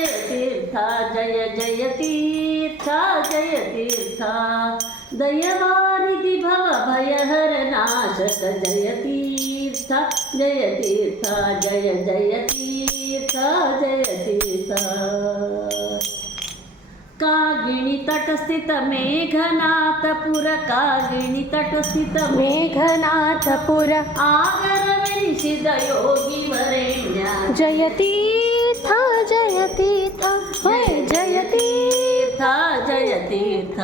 జయ తీర్థ జయ జయ తీర్థ జయ తీర్థ. దయవారిధి భవ భయహర నాశక జయ తీర్థ జయ తీర్థ జయ జయ తీర్థ జయ తీర్థ. कागिणि तटस्थित मेघनाथपुर कागिणि तटस्थित मेघनाथपुर आगरविनिषिद योगिवरेण्य जयती ಜಯತೀರ್ಥ ಜಯತೀರ್ಥ ಹೇ ಜಯತೀರ್ಥ ಜಯ ತೀರ್ಥ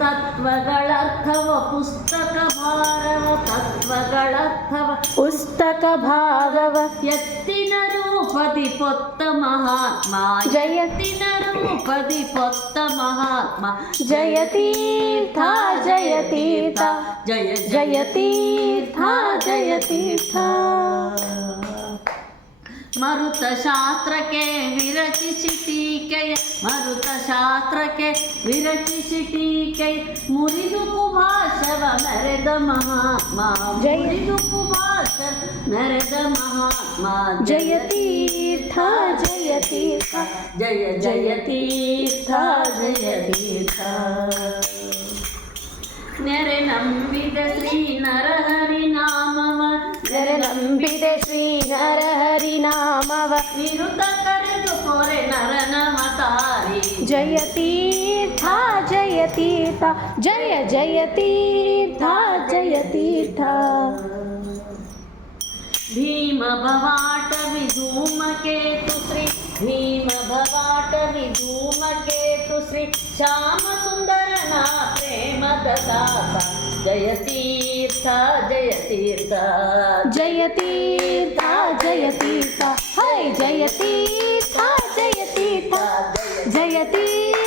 ತತ್ವಗಳರ್ಥವ ಪುಸ್ತಕ ಭಾರವ ತತ್ವಗಳರ್ಥವ ಪುಸ್ತಕ ಭಾಗವ ಎತ್ತಿನ ರೂಪದಿ ಪೊತ್ತ ಮಹಾತ್ಮ ಜಯ ಎತ್ತಿನ ರೂಪದಿ ಪೊತ್ತ ಮಹಾತ್ಮ ಜಯತೀರ್ಥ ಜಯತೀರ್ಥ ಜಯ ಜಯತೀರ್ಥ ಜಯತೀರ್ಥ ಮರುತ ಶಾಸ್ತ್ರಕ್ಕೆ ವಿರಚಿಸಿ ಟೀಕೆಯ ಮರುತ ಶಾಸ್ತ್ರಕ್ಕೆ ವಿರಚಿಸಿ ಟೀಕೆಯ ಮುರಿದು ಕುಭಾಷವ ಮೆರೆದ ಮಹಾತ್ಮ ಜಯ. ಮುರಿದು ಕುಭಾಷ ಮೆರೆದ ಮಹಾತ್ಮ ಜಯತೀರ್ಥ ಜಯತೀರ್ಥ ಜಯ ಜಯ ತೀರ್ಥ ಜಯ ತೀರ್ಥ ನೆರೆ ನಂಬಿದ ಶ್ರೀ ನರಹರಿ ನಾಮವ ನೆರೆ ನಂಬಿದೆ ಶ್ರೀ ನರಹರಿ ನಾಮವ ವಿರುದ್ಧ ಕರೆದು ಕೊರೆ ನರನವತಾರಿ ಜಯತೀರ್ಥ ಜಯತೀರ್ಥ ಜಯ ಜಯತೀರ್ಥ ಜಯತೀರ್ಥ ಭೀಮ ಭವಾಟ ವಿಧೂಮಕೇತು ಶ್ರೀ ಭೀಮ ಭವಾಟ ವಿಧೂಮಕೇತು ಶ್ರೀ ಶ್ಯಾಮ ಸುಂದರನ ಪ್ರೇಮದ ದಾಸ ಜಯ ತೀರ್ಥ ಜಯ ತೀರ್ಥ ಜಯತೀರ್ಥ जयतीता हय जयतीता जयतीता जयतीता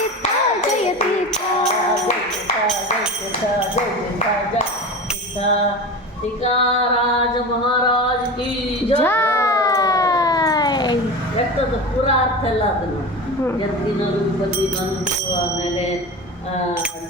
राज महाराज की जय एक तो पूरा अर्थ लागलो जगदीनो रूप बंधू आमेले